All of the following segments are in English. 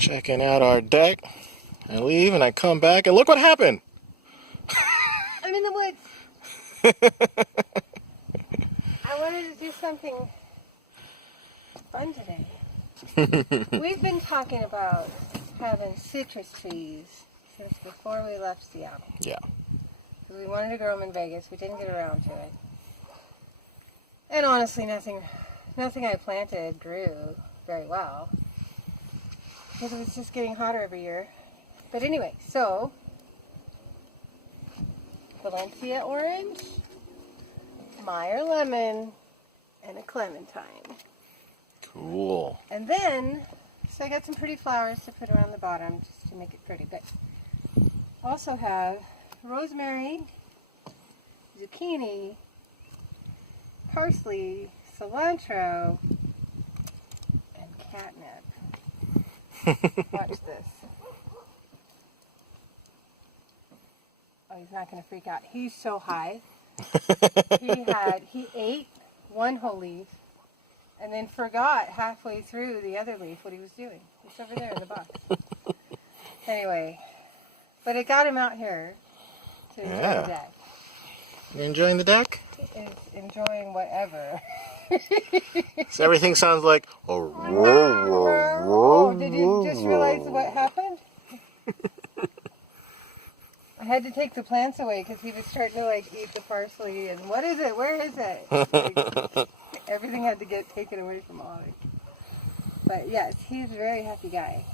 Checking out our deck. I leave and I come back and look what happened. I'm in the woods. I wanted to do something fun today. We've been talking about having citrus trees since before we left Seattle. Yeah. We wanted to grow them in Vegas. We didn't get around to it. And honestly, nothing I planted grew very well. Because it was just getting hotter every year. But anyway, so Valencia orange, Meyer lemon, and a clementine. Cool. And then, so I got some pretty flowers to put around the bottom just to make it pretty. But also have rosemary, zucchini, parsley, cilantro, and catnip. Watch this. Oh, he's not going to freak out. He's so high. He ate one whole leaf and then forgot halfway through the other leaf what he was doing. It's over there in the box. Anyway, but it got him out here to enjoy the deck. You enjoying the deck? He is enjoying whatever. So everything sounds like Oh, did you just realize what happened? I had to take the plants away because he was starting to eat the parsley and what is it? Where is it? Everything had to get taken away from Ollie. But yes, he's a very happy guy.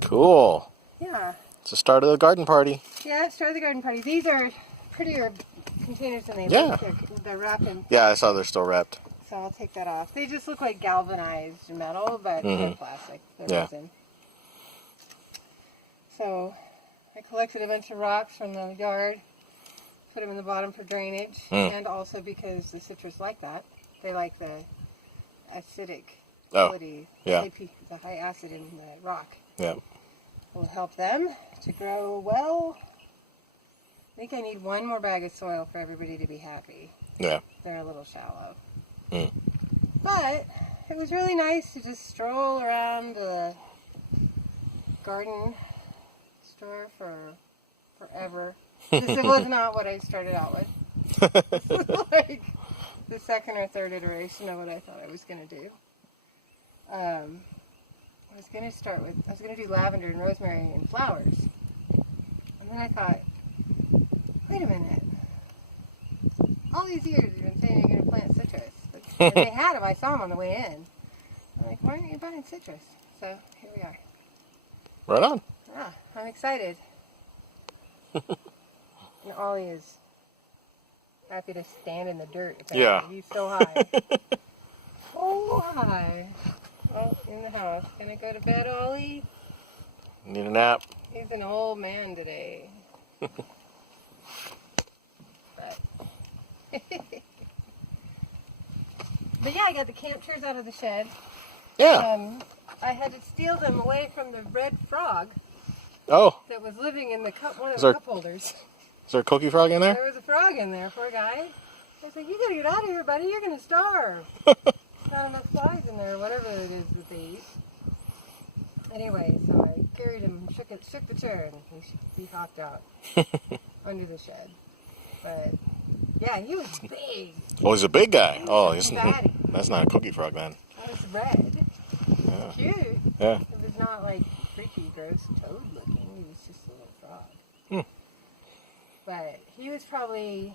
Cool. Yeah. It's the start of the garden party. Yeah, start of the garden party. These are prettier containers than they Yeah. look. They're wrapped in. Yeah, I saw they're still wrapped. So I'll take that off. They just look like galvanized metal, but they're plastic. They're resin. So I collected a bunch of rocks from the yard, put them in the bottom for drainage, and also because the citrus like that. They like the acidic quality, the high acid in the rock. Yeah. Will help them to grow well. I think I need one more bag of soil for everybody to be happy. Yeah. They're a little shallow. But it was really nice to just stroll around the garden store for forever. This was not what I started out with. This was like the second or third iteration of what I thought I was going to do. I was going to do lavender and rosemary and flowers. And then I thought, wait a minute. All these years you've been saying you're going to plant citrus. But they had them. I saw them on the way in. I'm like, why aren't you buying citrus? So here we are. Right on. Ah, I'm excited. And Ollie is happy to stand in the dirt. Apparently. Yeah. He's so high. So high. Oh, in the house. Gonna go to bed, Ollie? Need a nap? He's an old man today. But yeah, I got the camp chairs out of the shed. Yeah. I had to steal them away from the red frog that was living in the one of the cup holders. Is there a cookie frog in there? There was a frog in there, poor guy. I was like, you gotta get out of here, buddy. You're gonna starve. Not enough flies in there, whatever it is that they eat. Anyway, so I carried him, shook the chair, and he hopped out under the shed. But yeah, he was big. Oh, he's a big guy. Oh, fatty. That's not a cookie frog then. It was red. Yeah. Cute. Yeah. It was not like freaky, gross toad looking. He was just a little frog. But he was probably,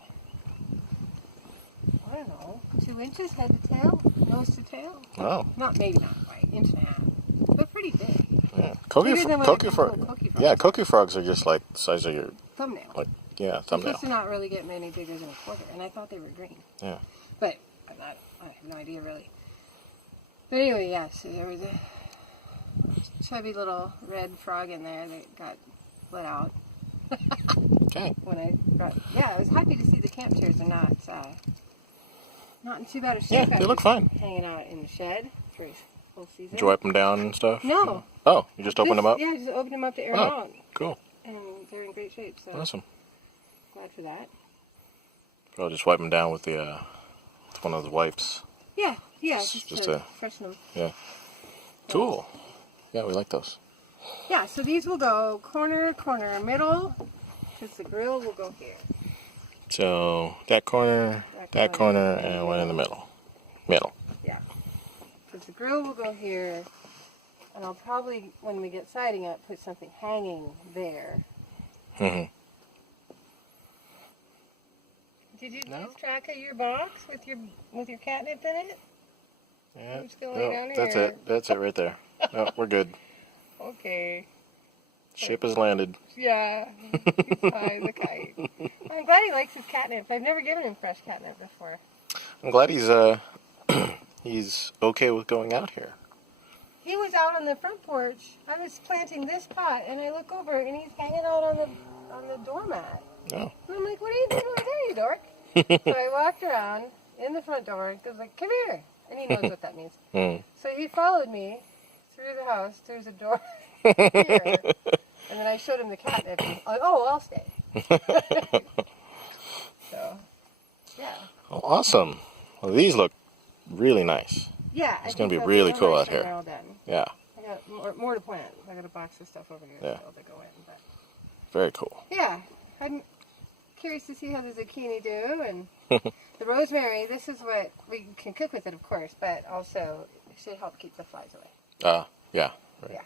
I don't know, 2 inches head to tail, nose to tail. Oh. Maybe not quite, inch and a half, but pretty big. Yeah. Cookie Frogs. Yeah, cookie frogs are just like the size of your thumbnail. thumbnail. You're supposed to not really get any bigger than a quarter, and I thought they were green. Yeah. But I have no idea really. But anyway, yeah, so there was a chubby little red frog in there that got let out. Okay. I was happy to see the camp chairs are not in too bad a shape. Yeah, they look fine. Hanging out in the shed for full season. Did you wipe them down and stuff? No. Oh, you just opened them up? Yeah, I just opened them up to air them out. Cool. And they're in great shape, so Awesome. glad for that. I'll just wipe them down with the with one of the wipes. Yeah, Just to freshen them. Yeah. Cool. Yeah, we like those. Yeah, so these will go corner, corner, middle, because the grill will go here. So that corner, and one in the middle. Middle. Yeah. Because the grill will go here, and I'll probably, when we get siding up, put something hanging there. Mm-hmm. Did you lose track of your box with your catnip in it? Yeah. I'm just gonna lay down That's here. it. That's it right there. No, we're good. Okay. Ship has landed. Yeah. He's flying the kite. I'm glad he likes his catnip. I've never given him fresh catnip before. I'm glad he's he's okay with going out here. He was out on the front porch. I was planting this pot, and I look over, and he's hanging out on the doormat. Oh. And I'm like, "What are you doing over there, you dork?" So I walked around in the front door, and goes like, "Come here," and he knows what that means. Mm. So he followed me through the house. There's a door here, and then I showed him the catnip. And, oh, I'll stay. So, yeah. Oh, awesome. Well, these look really nice. Yeah, It's gonna be really cool out here. Done. Yeah. I got more to plant. I got a box of stuff over here Yeah. still to go in. But Very cool. yeah, I'm curious to see how the zucchini do, and the rosemary. This is what we can cook with it, of course, but also it should help keep the flies away. Yeah. Right. Yeah.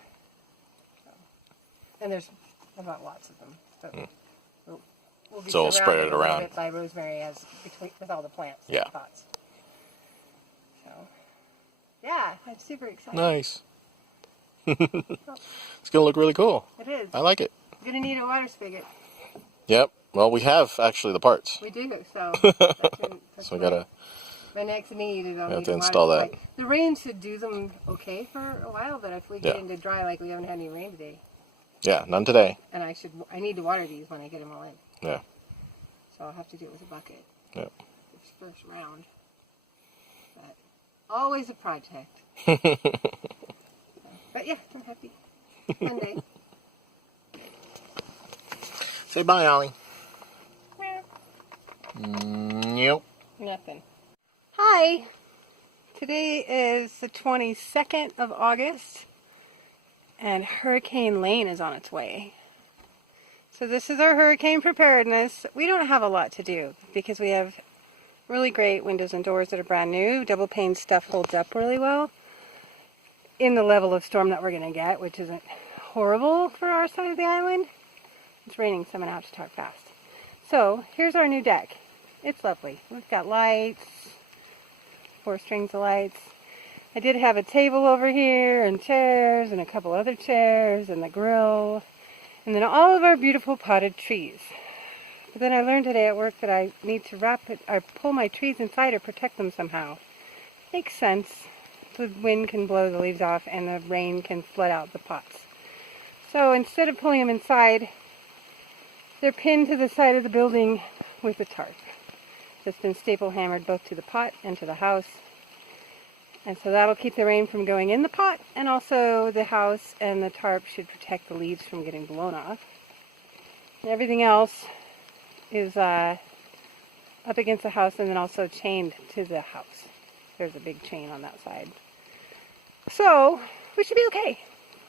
And there's about lots of them. So we'll be So we'll spread surrounded it a little around. bit by rosemary with all the plants. Yeah. And pots. So yeah, I'm super excited. Nice. It's gonna look really cool. It is. I like it. I'm gonna need a water spigot. Yep. Well, we have actually the parts. We do. So that's So we gotta. my next need is I'll have need to a water install that. supply. The rain should do them okay for a while, but if we get Yeah. into dry like we haven't had any rain today, Yeah. None today. and I need to water these when I get them all in. Yeah. So I'll have to do it with a bucket. Yep. This first round. But always a project. But yeah, I'm happy. One day. Say bye, Ollie. Nope. Nothing. Hi. Today is the 22nd of August, and Hurricane Lane is on its way. So this is our hurricane preparedness. We don't have a lot to do because we have really great windows and doors that are brand new. Double pane stuff holds up really well in the level of storm that we're going to get, which isn't horrible for our side of the island. It's raining, so I'm going to have to talk fast. So here's our new deck. It's lovely. We've got lights, 4 strings of lights. I did have a table over here and chairs and a couple other chairs and the grill. And then all of our beautiful potted trees. But then I learned today at work that I need to wrap it or pull my trees inside or protect them somehow. Makes sense. The wind can blow the leaves off and the rain can flood out the pots. So instead of pulling them inside, they're pinned to the side of the building with a tarp. That's been staple hammered both to the pot and to the house. And so that'll keep the rain from going in the pot, and also the house and the tarp should protect the leaves from getting blown off. And everything else is up against the house and then also chained to the house. There's a big chain on that side. So, we should be okay.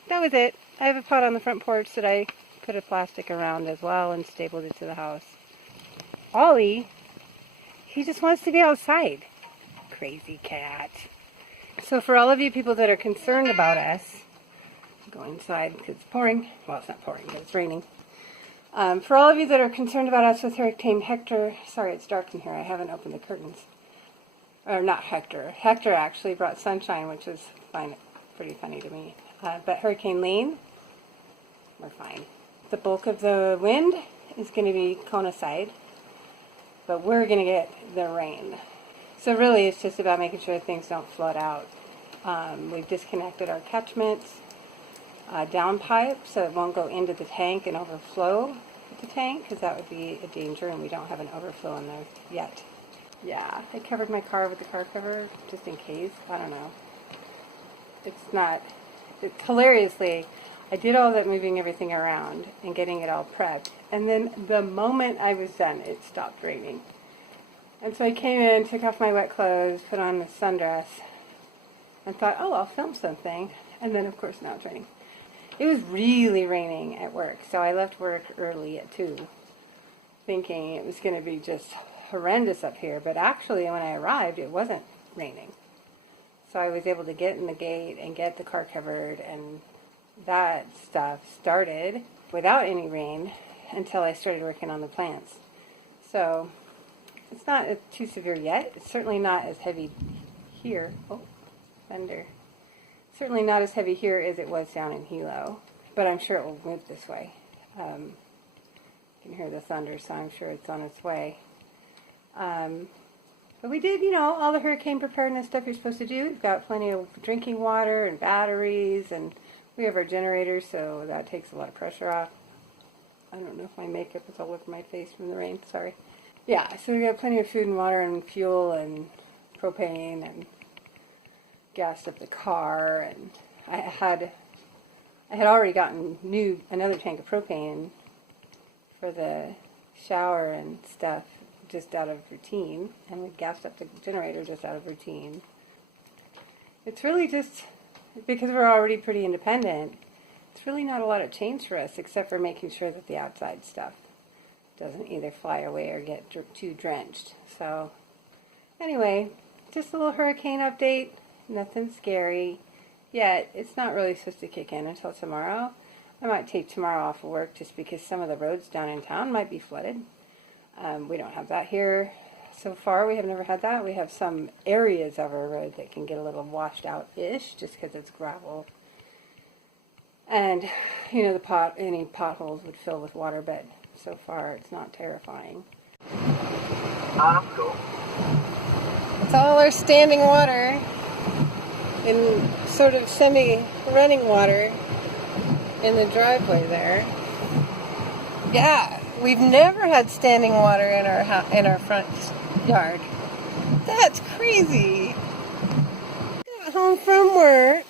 That was it. I have a pot on the front porch that I put a plastic around as well and stapled it to the house. Ollie, he just wants to be outside. Crazy cat. So for all of you people that are concerned about us, go inside because it's pouring. Well, it's not pouring, but it's raining. For all of you that are concerned about us with Hurricane Hector, sorry it's dark in here, I haven't opened the curtains. Or not Hector. Hector actually brought sunshine, which was pretty funny to me. But Hurricane Lane, we're fine. The bulk of the wind is going to be Kona side, but we're going to get the rain. So really it's just about making sure things don't flood out. We've disconnected our catchment downpipe so it won't go into the tank and overflow the tank, because that would be a danger and we don't have an overflow in there yet. Yeah, I covered my car with the car cover just in case. I don't know. Hilariously, I did all that moving everything around and getting it all prepped, and then the moment I was done, it stopped raining. And so I came in, took off my wet clothes, put on the sundress, and thought, oh, I'll film something. And then, of course, now it's raining. It was really raining at work, so I left work early at 2, thinking it was going to be just horrendous up here. But actually, when I arrived, it wasn't raining. So I was able to get in the gate and get the car covered, and that stuff started without any rain until I started working on the plants. So it's not too severe yet. It's certainly not as heavy here. Oh, thunder. Certainly not as heavy here as it was down in Hilo, but I'm sure it will move this way. You can hear the thunder, so I'm sure it's on its way. But we did, all the hurricane preparedness stuff you're supposed to do. We've got plenty of drinking water and batteries, and we have our generators, so that takes a lot of pressure off. I don't know if my makeup is all over my face from the rain, sorry. Yeah, so we got plenty of food and water and fuel and propane, and gassed up the car, and I had already gotten another tank of propane for the shower and stuff just out of routine, and we gassed up the generator just out of routine. It's really just because we're already pretty independent. It's really not a lot of change for us, except for making sure that the outside stuff doesn't either fly away or get too drenched. So anyway, just a little hurricane update. Nothing scary yet. It's not really supposed to kick in until tomorrow. I might take tomorrow off of work just because some of the roads down in town might be flooded. We don't have that here so far. We have never had that. We have some areas of our road that can get a little washed out-ish just because it's gravel. And, any potholes would fill with water, but so far it's not terrifying. It's all our standing water in sort of semi-running water in the driveway there. Yeah, we've never had standing water in our front yard. That's crazy. Got home from work.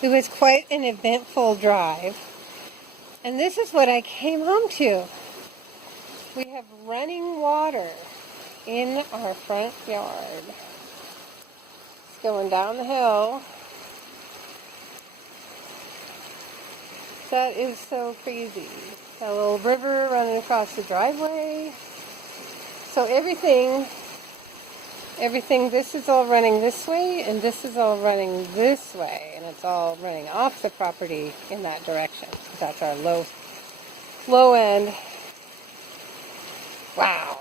It was quite an eventful drive. And this is what I came home to. We have running water in our front yard. It's going down the hill. That is so crazy. A little river running across the driveway. So everything, this is all running this way, and this is all running this way, and it's all running off the property in that direction. That's our low end. Wow.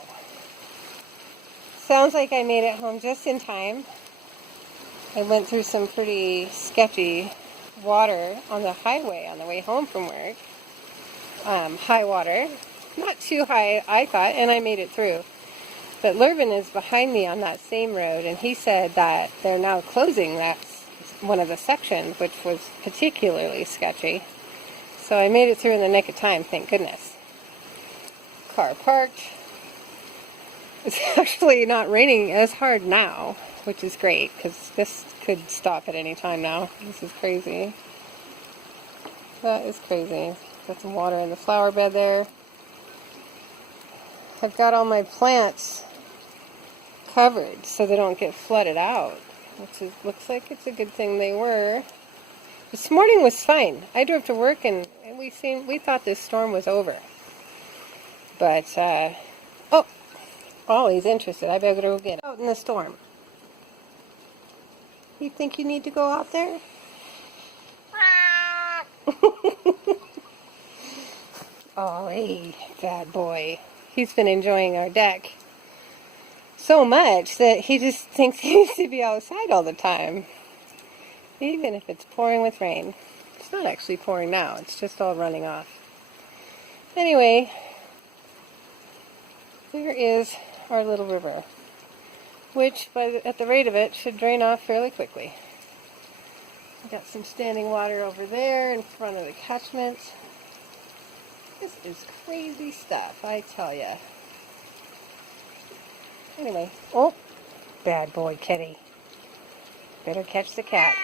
Sounds like I made it home just in time. I went through some pretty sketchy water on the highway on the way home from work. High water. Not too high, I thought, and I made it through. But Lurvin is behind me on that same road, and he said that they're now closing that one of the sections, which was particularly sketchy. So I made it through in the nick of time, thank goodness. Car parked. It's actually not raining as hard now, which is great, because this could stop at any time now. This is crazy. That is crazy. Got some water in the flower bed there. I've got all my plants covered so they don't get flooded out, which looks like it's a good thing they were. This morning was fine. I drove to work and we thought this storm was over. But, Ollie's interested. I better go get him. Out in the storm. You think you need to go out there? Ollie, bad boy. He's been enjoying our deck so much that he just thinks he needs to be outside all the time. Even if it's pouring with rain. It's not actually pouring now. It's just all running off. Anyway, there is our little river, which, at the rate of it, should drain off fairly quickly. I've got some standing water over there in front of the catchment. This is crazy stuff, I tell ya. Anyway, oh, bad boy kitty. Better catch the cat.